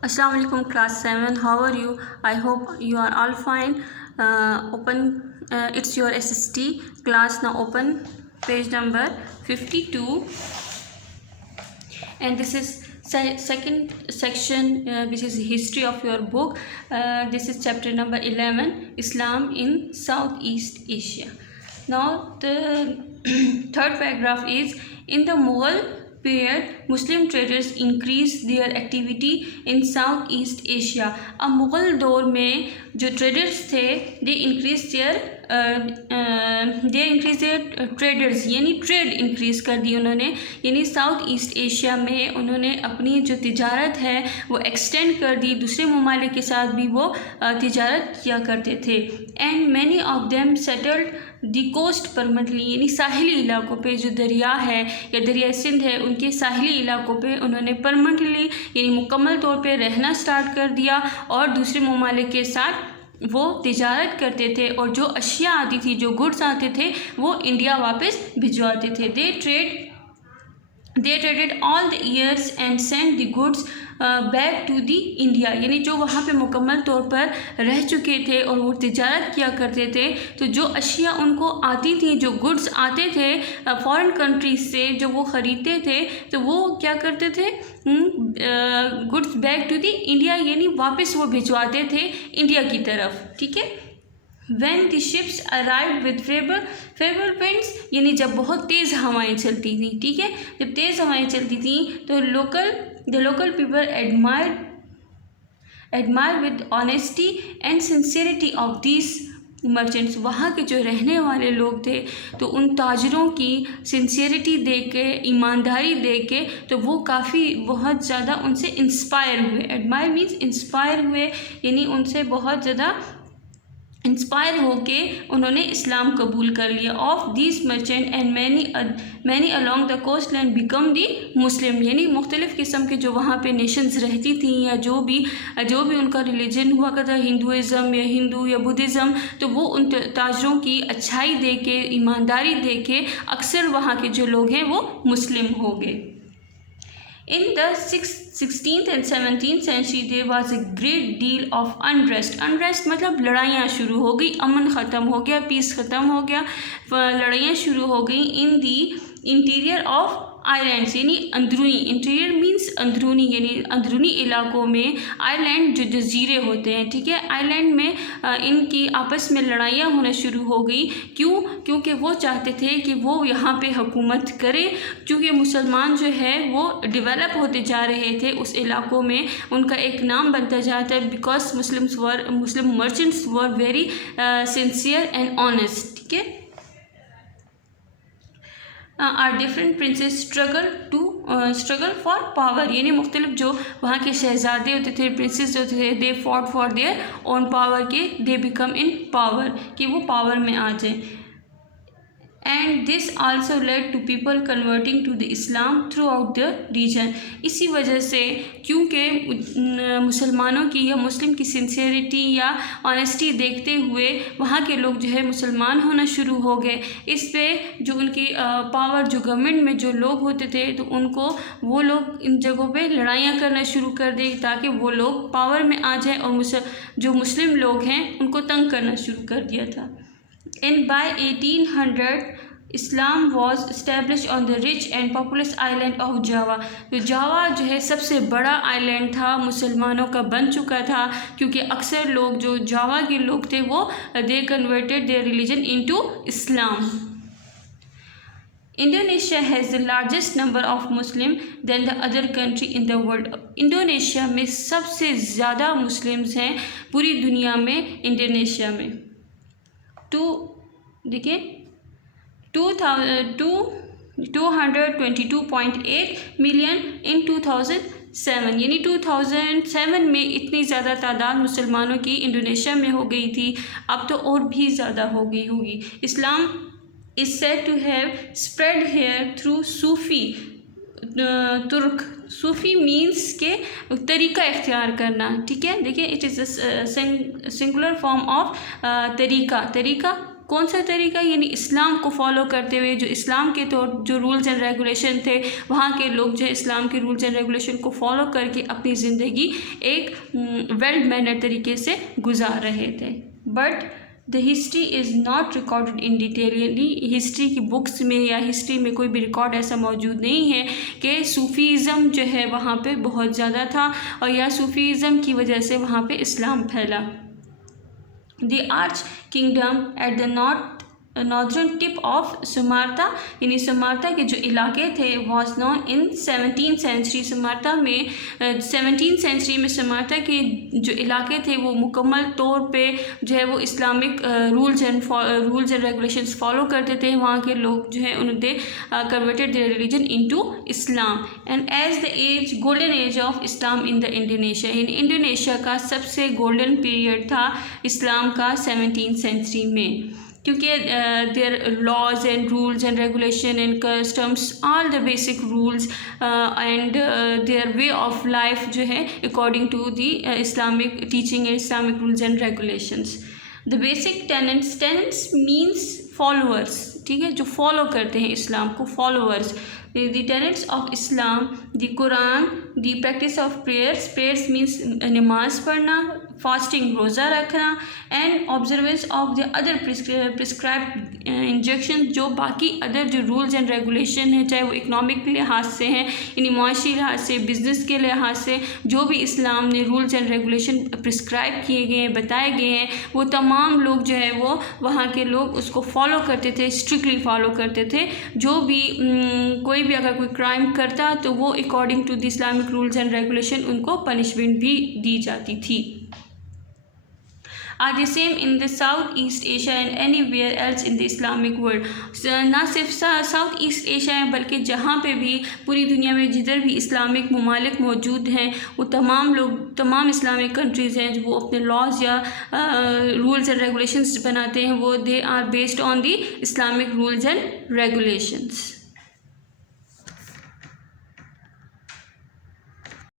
Assalamu alaikum class 7. How are you? I hope you are all fine. It's your SST class. Now open page number 52, and this is second section, which is history of your book. This is chapter number 11, Islam in Southeast Asia. Now the third paragraph is, in the Mughal period, Muslim traders increased their activity in Southeast Asia. اب مغل دور میں جو traders تھے they increased their traders یعنی trade increase کر دی انہوں نے، یعنی ساؤتھ ایسٹ ایشیا میں انہوں نے اپنی جو تجارت ہے وہ ایکسٹینڈ کر دی، دوسرے ممالک کے ساتھ بھی وہ تجارت کیا کرتے تھے. And many of them settled the coast permanently, یعنی ساحلی علاقوں پہ جو دریا ہے یا دریائے سندھ ہے ان کے ساحلی علاقوں پہ انہوں نے پرمنٹلی یعنی مکمل طور پہ رہنا سٹارٹ کر دیا، اور دوسرے ممالک کے ساتھ وہ تجارت کرتے تھے، اور جو اشیاء آتی تھی، جو گڈس آتے تھے وہ انڈیا واپس بھجواتے تھے. They traded all the years and sent the goods back to the India، یعنی جو وہاں پہ مکمل طور پر رہ چکے تھے اور وہ تجارت کیا کرتے تھے، تو جو اشیاء ان کو آتی تھیں، جو گڈس آتے تھے فارن کنٹریز سے جو وہ خریدتے تھے، تو وہ کیا کرتے تھے، goods back to the India, یعنی واپس وہ بھجواتے تھے انڈیا کی طرف. ٹھیک ہے. When the ships arrived with favorable winds، یعنی جب بہت تیز ہوائیں چلتی تھیں، ٹھیک ہے، جب تیز ہوائیں چلتی تھیں تو the local people admired with honesty and sincerity of these merchants. وہاں کے جو رہنے والے لوگ تھے تو ان تاجروں کی سنسیئرٹی دیکھ کے، ایمانداری دیکھ کے، تو وہ کافی بہت زیادہ ان سے انسپائر ہوئے. ایڈمائر مینس انسپائر ہوئے، یعنی ان سے بہت زیادہ انسپائر ہو کے انہوں نے اسلام قبول کر لیا. Of these merchant and many along the coast line became the Muslim, یعنی مختلف قسم کے جو وہاں پہ نیشنز رہتی تھیں یا جو بھی ان کا ریلیجن ہوا کرتا، ہندوازم یا ہندو یا بدھزم، تو وہ ان تاجروں کی اچھائی دیکھ کے، ایمانداری دیکھ کے اکثر وہاں کے جو لوگ ہیں وہ مسلم ہو گئے. In the 16th and 17th century there was a great deal of unrest. Unrest مطلب لڑائیاں شروع ہو گئی، امن ختم ہو گیا، پیس ختم ہو گیا، لڑائیاں شروع ہو گئیں. in the interior of islands، یعنی اندرونی، انٹیریئر مینس اندرونی، یعنی اندرونی علاقوں میں. آئی لینڈ جو جزیرے ہوتے ہیں، ٹھیک ہے، آئی لینڈ میں ان کی آپس میں لڑائیاں ہونا شروع ہو گئی. کیونکہ وہ چاہتے تھے کہ وہ یہاں پہ حکومت کرے، کیونکہ مسلمان جو ہے وہ ڈیولپ ہوتے جا رہے تھے اس علاقوں میں، ان کا ایک نام بنتا جاتا ہے، because Muslim merchants were very sincere and honest. ٹھیک ہے. are different princes struggle for power، یعنی مختلف جو وہاں کے شہزادے ہوتے تھے، پرنسز جو تھے، they fought for their own power کہ they become in power، کہ وہ پاور میں آ جائیں. and this also led to people converting to the Islam throughout the region. اسی وجہ سے کیونکہ مسلمانوں کی یا مسلم کی سنسیئرٹی یا آنیسٹی دیکھتے ہوئے وہاں کے لوگ جو ہے مسلمان ہونا شروع ہو گئے. اس پہ جو ان کی پاور، جو گورنمنٹ میں جو لوگ ہوتے تھے، تو ان کو وہ لوگ ان جگہوں پہ لڑائیاں کرنا شروع کر دے تاکہ وہ لوگ پاور میں آ جائیں، اور جو مسلم لوگ ہیں ان کو تنگ کرنا شروع کر دیا تھا. And by 1800 Islam was established on the rich and populous island of Java. تو جاوا جو ہے سب سے بڑا آئی لینڈ تھا، مسلمانوں کا بن چکا تھا، کیونکہ اکثر لوگ جو جاوا کے لوگ تھے وہ they converted their religion into Islam. Indonesia has the largest number of Muslims than the other country in the world. Indonesia میں سب سے زیادہ مسلمز ہیں پوری دنیا میں. انڈونیشیا میں دیکھیں 222.8 ملین ان 2007، یعنی 2007 میں اتنی زیادہ تعداد مسلمانوں کی انڈونیشیا میں ہو گئی تھی، اب تو اور بھی زیادہ ہو گئی ہوگی. اسلام is said to have spread here through صوفی ترک. صوفی مینس کہ طریقہ اختیار کرنا. ٹھیک ہے. دیکھیں it is a singular form of طریقہ کون سا طریقہ؟ یعنی اسلام کو فالو کرتے ہوئے، جو اسلام کے جو رولز اینڈ ریگولیشن تھے، وہاں کے لوگ جو ہے اسلام کے رولز اینڈ ریگولیشن کو فالو کر کے اپنی زندگی ایک ویل مینر طریقے سے گزار رہے تھے. But the history is not recorded in detail. یعنی ہسٹری کی بکس میں یا ہسٹری میں کوئی بھی ریکارڈ ایسا موجود نہیں ہے کہ صوفیزم جو ہے وہاں پہ بہت زیادہ تھا اور یا صوفیزم کی وجہ سے وہاں پہ اسلام پھیلا. The arch kingdom at the northern tip of Sumatra, یعنی سمارتا کے جو علاقے تھے was known in 17th century. سمارتا میں 17th century میں سمارتا کے جو علاقے تھے وہ مکمل طور پہ جو ہے وہ Islamic rules and regulations follow کرتے تھے. وہاں کے لوگ جو ہے انہوں نے converted their religion into Islam. And as the golden age of Islam in the Indonesia, یعنی انڈونیشیا کا سب سے گولڈن پیریڈ تھا اسلام کا 17th century میں، کیونکہ their laws and rules and regulation and customs, all the basic rules and their way of life جو ہے according to the Islamic teaching and Islamic rules and regulations. The basic tenets means followers، ٹھیک ہے، جو follow کرتے ہیں اسلام کو، followers. The tenets of Islam, the Quran, the practice of prayers means نماز پڑھنا، فاسٹنگ روزہ رکھنا، and observance of the other prescribed injunctions، جو باقی ادر جو رولز اینڈ ریگولیشن ہیں، چاہے وہ اکنامک لحاظ سے ہیں، یعنی معاشی لحاظ سے، بزنس کے لحاظ سے، جو بھی اسلام نے رولز اینڈ ریگولیشن پرسکرائب کیے گئے ہیں، بتائے گئے ہیں، وہ تمام لوگ جو ہے وہ وہاں کے لوگ اس کو فالو کرتے تھے، اسٹرکٹلی فالو کرتے تھے. جو بھی کوئی بھی اگر کوئی کرائم کرتا تو وہ according to the Islamic rules and regulation ان کو پنشمنٹ بھی دی جاتی تھی. are the same in the South East Asia and anywhere else in the Islamic world. نہ صرف ساؤتھ ایسٹ ایشیا میں بلکہ جہاں پہ بھی پوری دنیا میں جدھر بھی اسلامک ممالک موجود ہیں، وہ تمام اسلامک کنٹریز ہیں جو وہ اپنے لاز یا رولز اینڈ ریگولیشنز بناتے ہیں، وہ they are based on the Islamic rules and regulations.